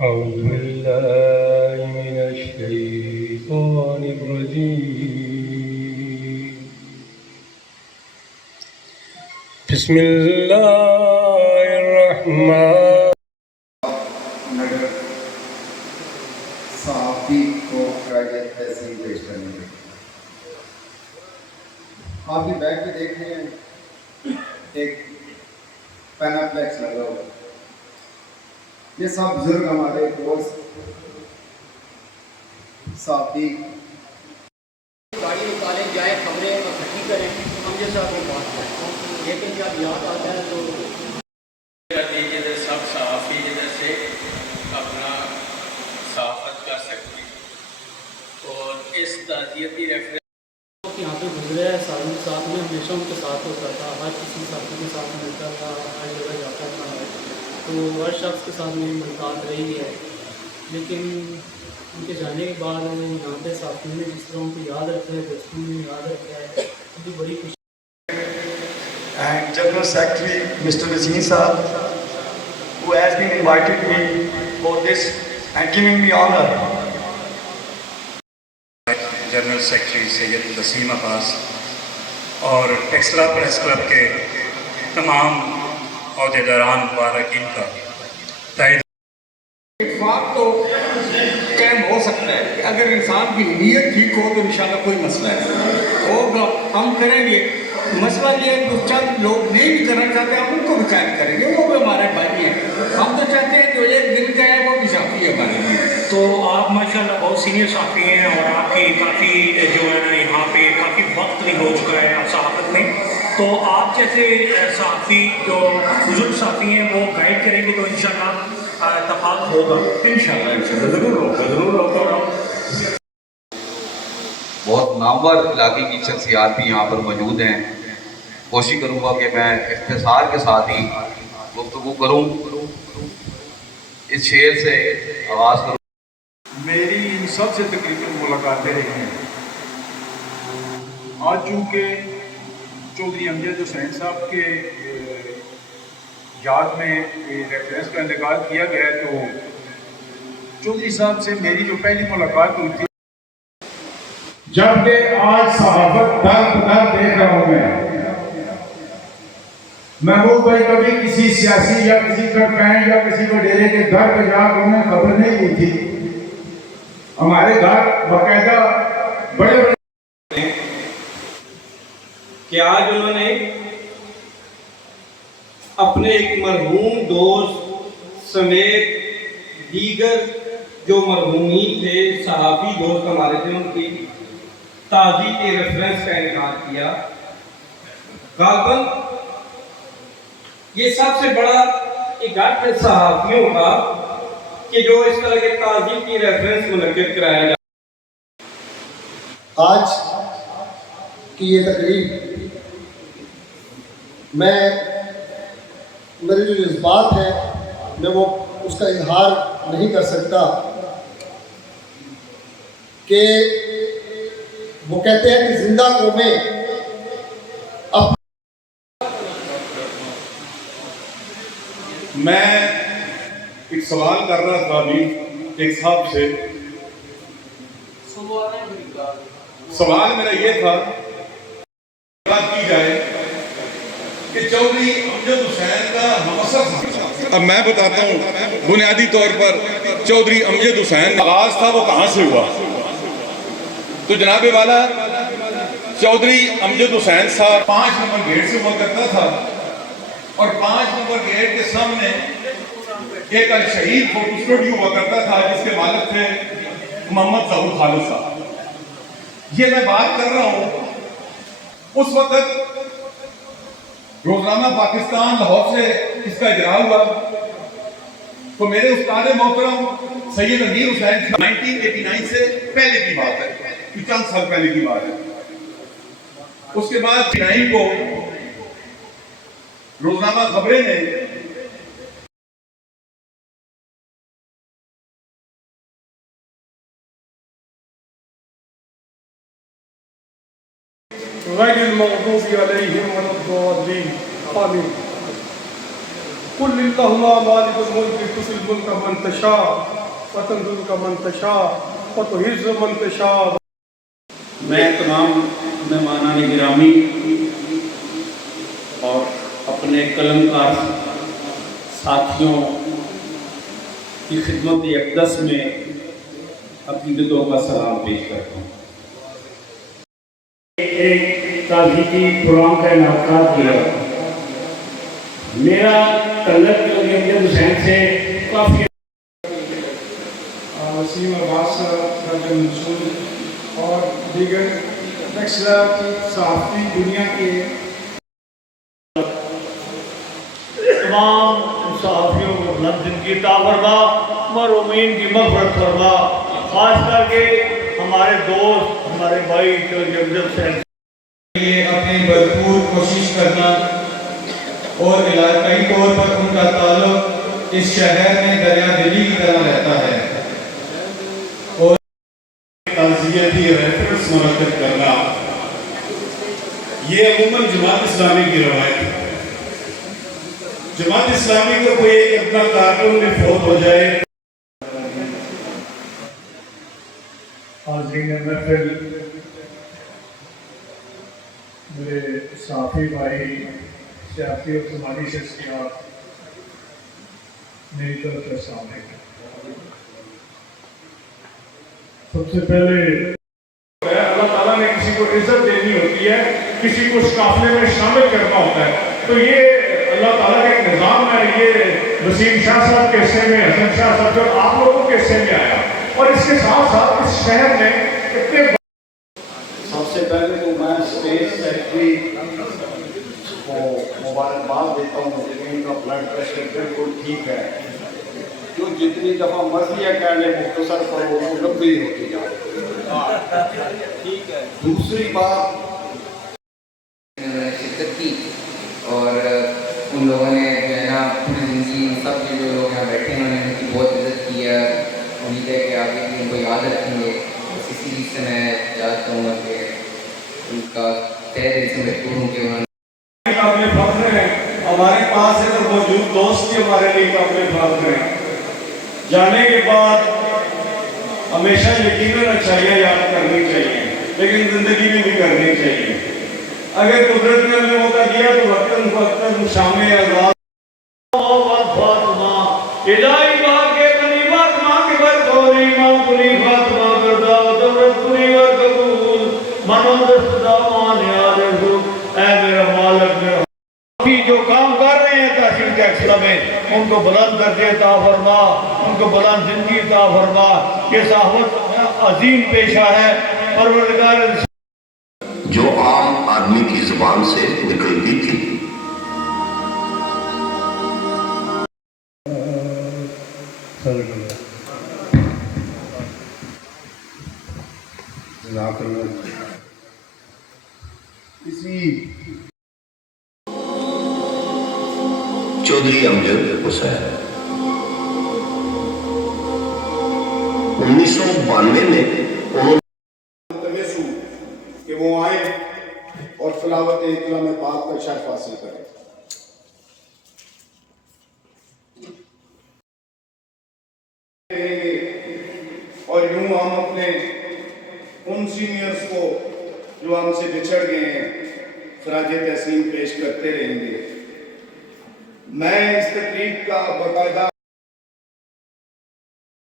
أعوذ بالله من الشيطان الرجيم. بسم الله الرحمن. نگر صحافی کو خراج تحسین پیش کرنے کے آپ کی بیگ پہ دیکھ رہے ہیں ایک پیناپلیکس لگا ہوا. یہ سب بزرگ ہمارے دوست صحافی گاڑی نکالیں جائے خبریں اکٹھی کریں ہم جیسا کوئی بات کریں لیکن جب یاد آتا ہے تو دیجیے سب صحافی جیسے اپنا صحافت کر سکتے ہیں اور اس تعزیتی ریفرنس یہاں پہ گزرے ہیں سالوں کے ساتھ میں ہمیشہ ان کے ساتھ ہوتا تھا. ہر کسی ساتھی کے ساتھ ملتا تھا, ہر جگہ جاتا تھا, تو ہر شخص کے ساتھ میری ملاقات رہی ہے. لیکن ان کے جانے کے بعد یہاں پہ ساتھیوں نے جس طرح ان کو یاد رکھا ہے, دوستوں نے یاد رکھا ہے, مجھے بڑی خوشی. And General Secretary Mr. Nazim Saab, who has been invited me for this and giving me honor. General secretary Syed Waseem Abbas اور ٹیکسلا پریس کلب کے تمام عہدیداران مبارکین کا تائید. اتفاق تو قائم ہو سکتا ہے کہ اگر انسان کی نیت ٹھیک ہو تو انشاءاللہ کوئی مسئلہ ہوگا, ہم کریں گے. مسئلہ یہ ہے کہ چند لوگ نہیں بھی کرنا چاہتے ہم ان کو بھی چیلنج کریں گے, وہ بھی ہمارے بھائی ہیں. ہم تو چاہتے ہیں جو ایک دن کا ہے وہ بھی صحافی ہے ہمارے لیے. تو آپ ماشاءاللہ بہت سینئر صحافی ہیں اور آپ کی کافی جو ہے نا یہاں پہ کافی وقت بھی ہو چکا ہے صحافت میں, تو آپ جیسے صحافی جو بزرگ صحافی ہیں وہ گائیڈ کریں گے تو انشاءاللہ اتفاق ہوگا. انشاءاللہ ضرور ہوگا. بہت نامور علاقے کی شخصیات بھی یہاں پر موجود ہیں. کوشش کروں گا کہ میں اختصار کے ساتھ ہی گفتگو کروں. اس شعر سے آغاز کروں. میری ان سب سے تقریباً ملاقاتیں رہی ہیں. آج چونکہ چودھری امجد حسین صاحب کے یاد میں ریفرنس کا انتقال کیا گیا ہے, تو چودھری صاحب سے میری جو پہلی ملاقات ہوئی تھی, جبکہ آج صحافت در دیکھ رہا ہوں محبوب بھائی کبھی کسی سیاسی یا کسی کیمپین یا کسی کو ڈیرے کے در پہ جا کر انہیں خبر نہیں دی تھی. ہمارے گھر باقاعدہ بڑے کہ آج انہوں نے اپنے ایک مرحوم دوست سمیت دیگر جو مرحومین تھے, صحافی دوست ہمارے تھے, ان کی تعزیت کے ریفرنس کا انعقاد کیا. غالباً یہ سب سے بڑا اکٹھ ہے صحافیوں کا کہ جو اس طرح کے تعزیت کی ریفرنس منعقد کرایا جائے. آج کی یہ تقریب میرے جو جذبات ہیں میں وہ اس کا اظہار نہیں کر سکتا. کہ وہ کہتے ہیں کہ زندہ قومیں میں ایک سوال کر رہا تھا ابھی ایک صاحب سے. سوال میرا یہ تھا بات کی جائے کہ چودھری امجد حسین کا ہم اثر تھا. اب میں بتاتا ہوں بنیادی طور پر چودھری امجد حسین آغاز تھا وہ کہاں سے ہوا. تو جناب والا چودھری امجد حسین صاحب 5 نمبر گیٹ سے ہوا کرتا تھا, اور 5 نمبر گیٹ کے سامنے ایک الشہید فوٹو اسٹوڈیو ہوا کرتا تھا جس کے مالک تھے محمد ظہور خالد صاحب. یہ میں بات کر رہا ہوں اس وقت روزنامہ پاکستان لاہور سے اس کا اجرا ہوا. تو میرے استاد محترم سید امیر حسین 1989 سے پہلے کی بات ہے, چند سال پہلے کی بات ہے. اس کے بعد 1989 کو روزنامہ خبریں نے غير المغضوب عليهم ولا الضالين آمين. قل اللہم مالک الملک تؤتی الملک من تشاء وتنزع من تشاء وتعز من تشاء. میں تمام مہمانان گرامی اور اپنے قلم کار ساتھیوں کی خدمت اقدس میں عقیدتوں کا سلام پیش کرتا ہوں. ایک تعزیتی پروگرام کا انعقاد کیا. میرا تعلق امجد حسین سے کافی وسیم عباس کا جو منصور اور دیگر ٹیکسلا کی صحافی دنیا کے تمام صحافیوں کو بلند دن کی عطا فرما، مرحومین کی مغفرت فرما، خاص کر کے ہمارے دوست ہمارے بھائی چودھری امجد حسین لیے اپنی بھرپور کوشش کرنا اور علاقائی طور پر ان کا تعلق اس شہر میں دریا دلی کی طرح رہتا ہے اور تعزیتی ریفرنس منعقد کرنا یہ عموماً جماعت اسلامی کی روایت ہے. جماعت اسلامی کا کوئی ایک اپنا کارکن میں فوت ہو جائے. حاضرین محفل، میرے صحافی بھائی، سیاسی اور سماجی شخصیات، میری طرف سے السلام علیکم. سب سے پہلے اللہ تعالیٰ نے کسی کو عزت دینی ہوتی ہے، کسی کو اس قافلے میں شامل کرنا ہوتا ہے، تو یہ اللہ تعالیٰ کا ایک نظام ہے. یہ وسیم شاہ صاحب کے حصے میں، حسن شاہ صاحب جو آپ لوگوں کے حصے میں آیا، اور اس کے ساتھ ساتھ اس شہر میں اتنے سب سے پہلے تو میں اسٹیٹ سیکرٹری کو مبارکباد دیتا ہوں کہ ان کا بلڈ پریشر بالکل ٹھیک ہے. جو جتنی دفعہ مرضی ہے کہہ لیں مختصر کرو وہ لمبی ہوتی جائے. دوسری بات شرکت کی اور ان لوگوں نے جو ہے نا پوری زندگی سب کے جو لوگ یہاں بیٹھے ہیں انہوں نے ان کی بہت عزت کی ہے. امید ہے کہ آگے بھی ان کو یاد رکھیں گے. اسی چیز سے میں چاہتا ہوں کہ ان کا تہ دل سے مشکور ہوں کہ انہوں نے قابل فخر ہیں. ہمارے پاس ادھر موجود دوست بھی ہمارے لیے قابل فخر ہیں. جانے کے بعد ہمیشہ یقیناً اچھائیاں یاد کرنی چاہیے، لیکن زندگی میں بھی کرنی چاہیے. اگر قدرت نے ہمیں موقع دیا تو وقتاً فوقتاً شام آزاد فاطمہ الہی باغ کے بنی فاطمہ کے برکوری ماں پوری فاطمہ کردا دولت پوری ور قبول منو دستدا مان یاد ہو. اے میرا مالک، میرا جو کام کر رہے ہیں تحصیل ٹیکسلا میں، ان کو بلند درجے عطا فرما، ان کو بلند زندگی عطا فرما. یہ صحافت عظیم پیشہ ہے. پروردگار جو عام آدمی کی زبان سے نکلتی تھی. چودھری امجد حسین 1992 میں انہوں کہ وہ آئے اور تلاوت کلام پاک کا شرف حاصل کریں. اور یوں ہم اپنے ان سینئرز کو جو ہم سے بچھڑ گئے ہیں خراج تحسین پیش کرتے رہیں گے. میں اس تقریب کا باقاعدہ